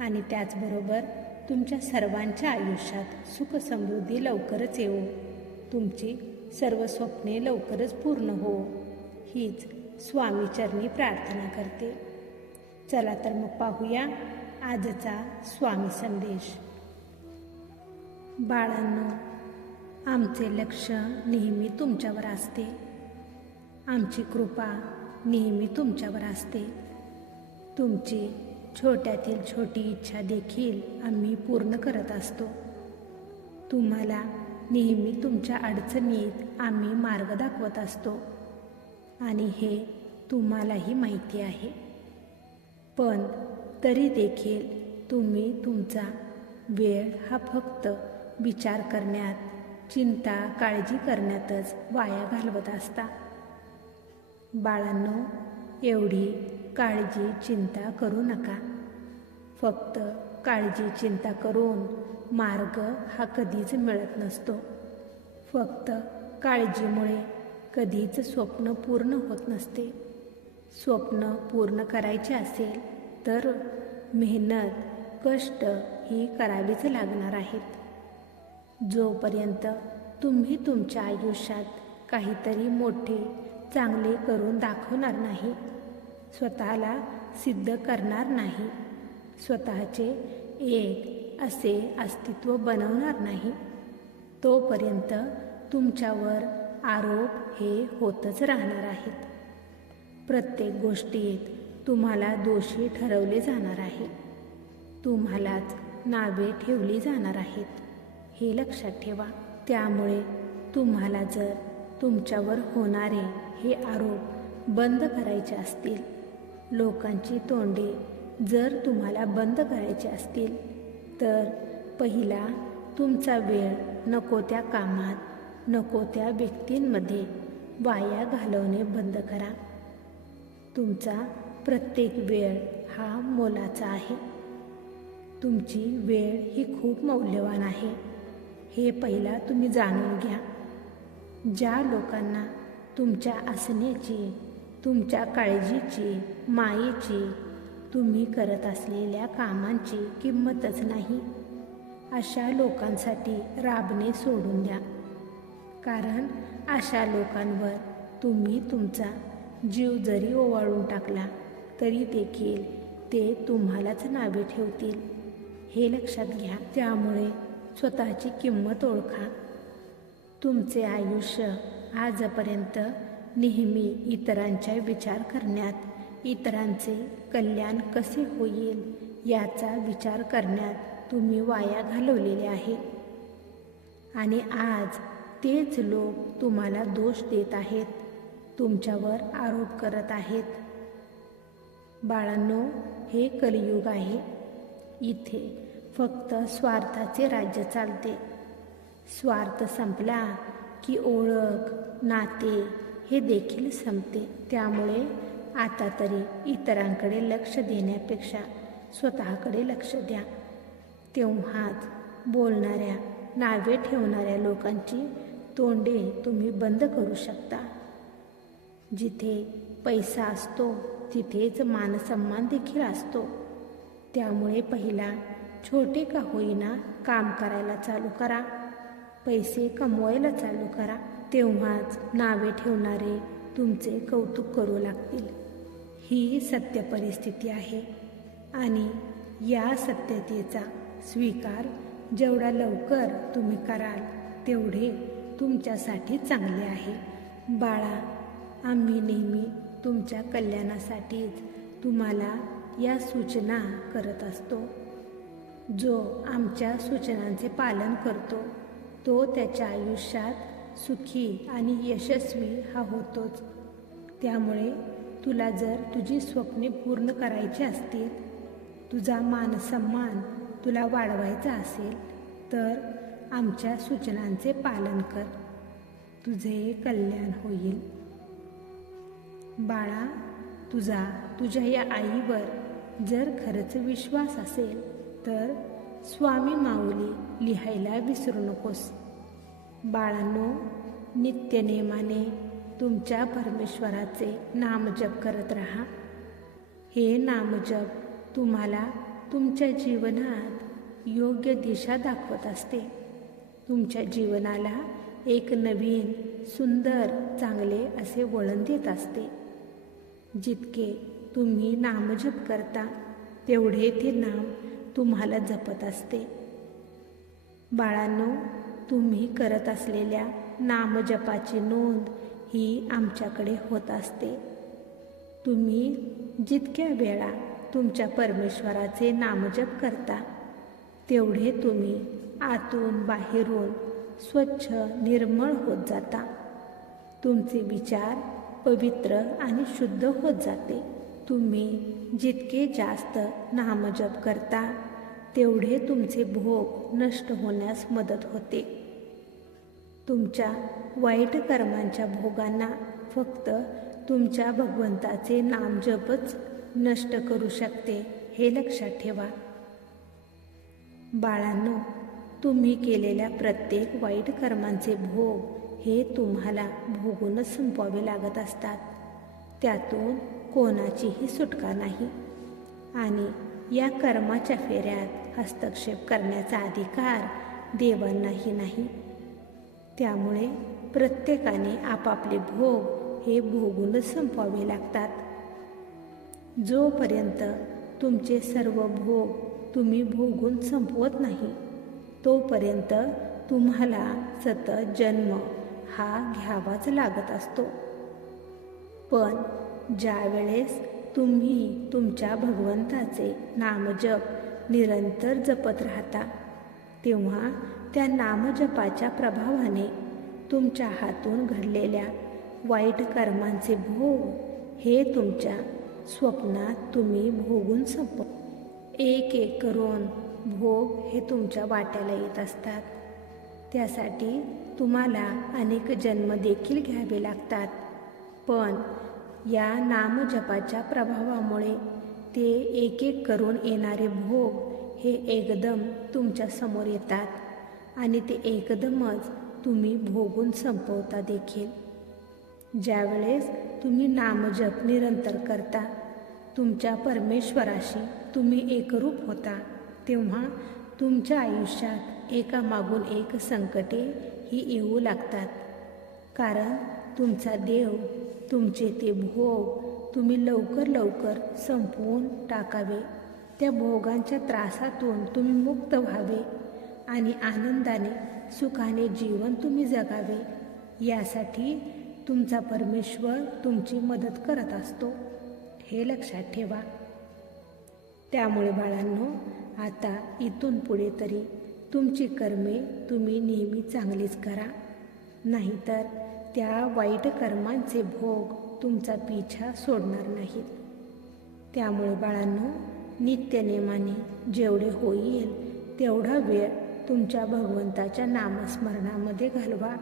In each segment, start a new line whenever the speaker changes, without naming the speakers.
आणि त्याचबरोबर तुमच्या सर्वांच्या आयुष्यात सुख समृद्धी लवकरच येऊ तुमची सर्व स्वप्ने लवकरच पूर्ण हो. हीच स्वामीचरणी प्रार्थना करते. चला तर मग पाहूया आजचा स्वामी संदेश. बाळांनो आमचे लक्ष नेहमी तुमच्यावर असते. आमची कृपा नेहमी तुमच्यावर असते. तुमची छोट्यातील छोटी इच्छा देखील आम्ही पूर्ण करत असतो. तुम्हाला नेहमी तुमच्या अडचणीत आम्ही मार्ग दाखवत असतो. आणि हे तुम्हालाही माहिती आहे. पण तरी देखील तुम्ही तुमचा वेळ हा फक्त विचार करण्यात चिंता काळजी करण्यातच वाया घालवत असता. बाळांनो एवढी काळजी चिंता करू नका. फक्त काळजी चिंता करून मार्ग हा कधीच मिळत नसतो. फक्त काळजीमुळे कधीच स्वप्न पूर्ण होत नसते. स्वप्न पूर्ण करायचे असेल तर मेहनत कष्ट ही करावीच लागणार आहेत. जोपर्यंत तुम्ही तुमच्या आयुष्यात काहीतरी मोठे चांगले करून दाखवणार नाही स्वतःला सिद्ध करणार नाही. स्वतःचे एक असे अस्तित्व बनवणार नाही. तोपर्यंत तुमच्यावर आरोप हे होतच राहणार आहेत. प्रत्येक गोष्टीत तुम्हाला दोषी ठरवले जाणार आहे. तुम्हालाच नावे ठेवली जाणार आहेत. हे लक्षात ठेवा. त्यामुळे तुम्हाला जर तुमच्यावर होणारे हे आरोप बंद करायचे असतील लोकांची तोंडे जर तुम्हाला बंद करायचे असतील तर पहिला तुमचा वेळ नको त्या कामात नको त्या व्यक्तींमध्ये वाया घालवणे बंद करा. तुमचा प्रत्येक वेळ हा मोलाचा आहे. तुमची वेळ ही खूप मौल्यवान आहे. हे पहिला तुम्ही जाणून घ्या. ज्या लोकांना तुमच्या असण्याची तुमच्या काळजीची मायेची तुम्ही करत असलेल्या कामांची किंमतच नाही. अशा लोकांसाठी राबणे सोडून द्या. कारण अशा लोकांवर तुम्ही तुमचा जीव जरी ओवाळून टाकला तरी देखील ते तुम्हालाच नावे ठेवतील. हे लक्षात घ्या. त्यामुळे स्वतःची किंमत ओळखा. तुमचे आयुष्य आजपर्यंत नेहमी इतरांच्या विचार करण्यात इतरांचे कल्याण कसे होईल याचा विचार करण्यात तुम्ही वाया घालवलेले आहे आणि आज तेच लोक तुम्हाला दोष देत आहेत तुमच्यावर आरोप करत आहेत. बाळांनो हे कलियुग आहे. इथे फक्त स्वार्थाचे राज्य चालते. स्वार्थ संपला की ओळख नाते हे देखील संपते. त्यामुळे आता तरी इतरांकडे लक्ष देण्यापेक्षा स्वतःकडे लक्ष द्या. तेव्हाच बोलणाऱ्या नावे ठेवणाऱ्या लोकांची तोंडे तुम्ही बंद करू शकता. जिथे पैसा असतो तिथेच मानसन्मान देखील असतो. त्यामुळे पहिला छोटे का होईना काम करायला चालू करा. पैसे कमवायला चालू करा. तेव्हाच नावे ठेवणारे तुमचे कौतुक करू लागतील. ही सत्य परिस्थिती आहे आणि या सत्यतेचा स्वीकार जेवढा लवकर तुम्ही कराल तेवढे तुमच्यासाठी चांगले आहे. बाळा आम्ही नेहमी तुमच्या कल्याणासाठीच तुम्हाला या सूचना करत असतो. जो आमच्या सूचनांचे पालन करतो तो त्याच्या आयुष्यात सुखी आणि यशस्वी हा होतोच. त्यामुळे तुला जर तुझी स्वप्ने पूर्ण करायची असतील तुझा मानसन्मान तुला वाढवायचा असेल तर आमच्या सूचनांचे पालन कर. तुझे कल्याण होईल. बाळा तुझा तुझ्या या आईवर जर खरंच विश्वास असेल तर स्वामी माऊली लिहायला विसरू नकोस. बाळांनो नित्यनेमाने तुमच्या परमेश्वराचे नामजप करत राहा. हे नामजप तुम्हाला तुमच्या जीवनात योग्य दिशा दाखवत असते. तुमच्या जीवनाला एक नवीन सुंदर चांगले असे वळण देत असते. जितके तुम्ही नामजप करता तेवढे ते नाम तुम्हाला जपत असते. बाळांनो तुम्ही करत असलेल्या नामजपाची नोंद ही आमच्याकडे होत असते. तुम्ही जितक्या वेळा तुमच्या परमेश्वराचे नामजप करता तेवढे तुम्ही आतून बाहेरून स्वच्छ निर्मळ होत जाता. तुमचे विचार पवित्र आणि शुद्ध होत जाते. तुम्ही जितके जास्त नामजप करता तेवढे तुमचे भोग नष्ट होण्यास मदत होते. तुमच्या वाईट कर्मांच्या भोगांना फक्त तुमच्या भगवंताचे नामजपच नष्ट करू शकते हे लक्षात ठेवा. बाळांनो तुम्ही केलेल्या प्रत्येक वाईट कर्मांचे भोग हे तुम्हाला भोगूनच संपवावे लागत असतात. त्यातून कोणाचीही सुटका नाही. आणि या कर्माच्या फेऱ्यात हस्तक्षेप करण्याचा अधिकार देवांनाही नाही. त्यामुळे प्रत्येकाने आपापले भोग हे भोगूनच संपवावे लागतात. जोपर्यंत तुमचे सर्व भोग तुम्ही भोगून संपवत नाही तोपर्यंत तुम्हाला सतत जन्म हा घ्यावाच लागत असतो. पण ज्यावेळेस तुम्ही तुमच्या भगवंताचे नामजप निरंतर जपत राहता तेव्हा त्या नामजपाच्या प्रभावाने तुमच्या हातून घडलेल्या वाईट कर्मांचे भोग हे तुमच्या स्वप्नात तुम्ही भोगून संप एक एक करून भोग हे तुमच्या वाट्याला येत असतात. त्यासाठी तुम्हाला अनेक जन्म देखील घ्यावे लागतात. पण या नामजपाच्या प्रभावामुळे ते एक एक करून येणारे भोग हे एकदम तुमच्यासमोर येतात. आणि ते एकदमच तुम्ही भोगून संपवता देखील. ज्यावेळेस तुम्ही नामजप निरंतर करता तुमच्या परमेश्वराशी तुम्ही एकरूप होता तेव्हा तुमच्या आयुष्यात एकामागून एक संकटे ही येऊ लागतात. कारण तुमचा देव तुमचे ते भोग तुम्ही लवकर लवकर संपवून टाकावे. त्या भोगांच्या त्रासातून तुम्ही मुक्त व्हावे. आणि आनंदाने सुखाने जीवन तुम्ही जगावे. यासाठी तुमचा परमेश्वर तुमची मदत करत असतो. हे लक्षात ठेवा. त्यामुळे बाळांनो आता इथून पुढे तरी तुमची कर्मे तुम्ही नेहमी चांगलीच करा. नाहीतर त्या वाईट कर्मांचे भोग तुमचा पिछा सोडणार नाहीत. त्यामुळे बाळांनो नित्यनेमाने जेवढे होईल तेवढा वेळ तुमच्या भगवंताच्या नामस्मरणामध्ये घालवा.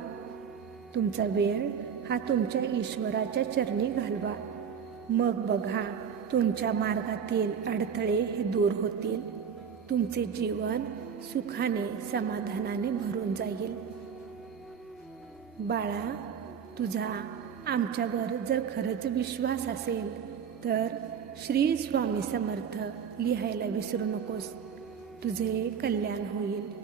तुमचा वेळ हा तुमच्या ईश्वराच्या चरणी घालवा. मग बघा तुमच्या मार्गातील अडथळे हे दूर होतील. तुमचे जीवन सुखाने समाधानाने भरून जाईल. बाळा तुझा आमच्यावर जर खरंच विश्वास असेल तर श्री स्वामी समर्थ लिहायला विसरू नकोस. तुझे कल्याण होईल.